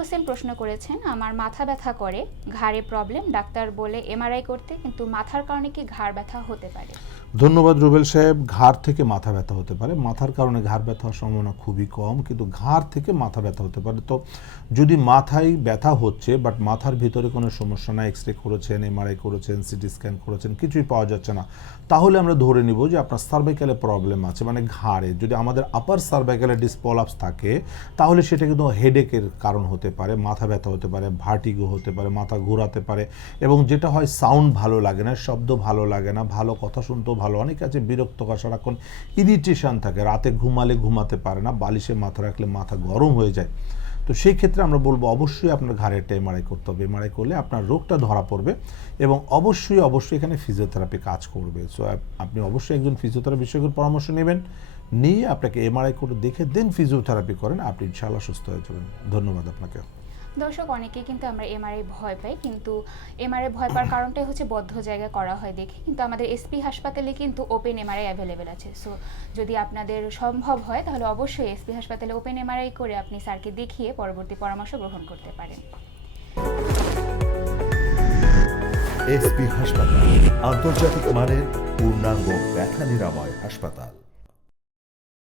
হোসেন প্রশ্ন করেছেন, আমার মাথা ব্যথা করে, ঘাড়ে প্রবলেম ডাক্তার বলে এমআরআই করতে, কিন্তু মাথার কারণে কি ঘাড় ব্যথা হতে পারে? ধন্যবাদ রুবেল সাহেব। ঘাড় থেকে মাথা ব্যথা হতে পারে। মাথার কারণে ঘাড় ব্যথা হওয়ার সম্ভাবনা খুবই কম, কিন্তু ঘাড় থেকে মাথা ব্যথা হতে পারে। তো যদি মাথায় ব্যথা হচ্ছে বাট মাথার ভিতরে কোনো সমস্যা না এক্স রে করেছেন এমআরআই করেছেন সিটি স্ক্যান করেছেন, কিছুই পাওয়া যাচ্ছে না। তাহলে আমরা ধরে নিব যে আপনার সার্ভাইকালে প্রবলেম আছে মানে ঘাড়ে। যদি আমাদের আপার সার্ভাইকালে ডিসপলাপস থাকে, তাহলে সেটা কিন্তু হেডেকের কারণ হতে পারে, মাথা ব্যথা হতে পারে ভার্টিগো হতে পারে, মাথা ঘোরাতে পারে, এবং যেটা হয় সাউন্ড ভালো লাগে না, শব্দ ভালো লাগে না, ভালো কথা শুনতেও ভালো, অনেক আছে বিরক্তকর সারাক্ষণ ইরিটেশন থাকে। রাতে ঘুমালে ঘুমাতে পারে না, বালিশে মাথা রাখলে মাথা গরম হয়ে যায়। তো সেই ক্ষেত্রে আমরা বলব অবশ্যই আপনার ঘাড়ে একটা এমআরআই করতে হবে। এমআরআই করলে আপনার রোগটা ধরা পড়বে এবং অবশ্যই অবশ্যই এখানে ফিজিওথেরাপি কাজ করবে। সো আপনি অবশ্যই একজন ফিজিওথেরাপি বিশেষজ্ঞের পরামর্শ নেবেন, নিয়ে আপনাকে এমআরআই করে দেখে দেন ফিজিওথেরাপি করেন। আপনি ইনশাআল্লাহ সুস্থ হয়ে যাবেন। ধন্যবাদ আপনাকে। দর্শক অনেকে কিন্তু আমরা এমআরআই ভয় পাই, কিন্তু এমআরআই ভয় পাওয়ার কারণটাই হচ্ছে বদ্ধ জায়গায় করা হয় দেখে। কিন্তু আমাদের এসপি হাসপাতালে কিন্তু ওপেন এমআরআই অ্যাভেলেবেল আছে। সো যদি আপনাদের সম্ভব হয়, তাহলে অবশ্যই এসপি হাসপাতালে ওপেন এমআরআই করে আপনি স্যারকে দেখিয়ে পরবর্তী পরামর্শ গ্রহণ করতে পারেন। এসপি হাসপাতাল, আন্তর্জাতিক মানের পূর্ণাঙ্গ ব্যথা নিরাময় হাসপাতাল।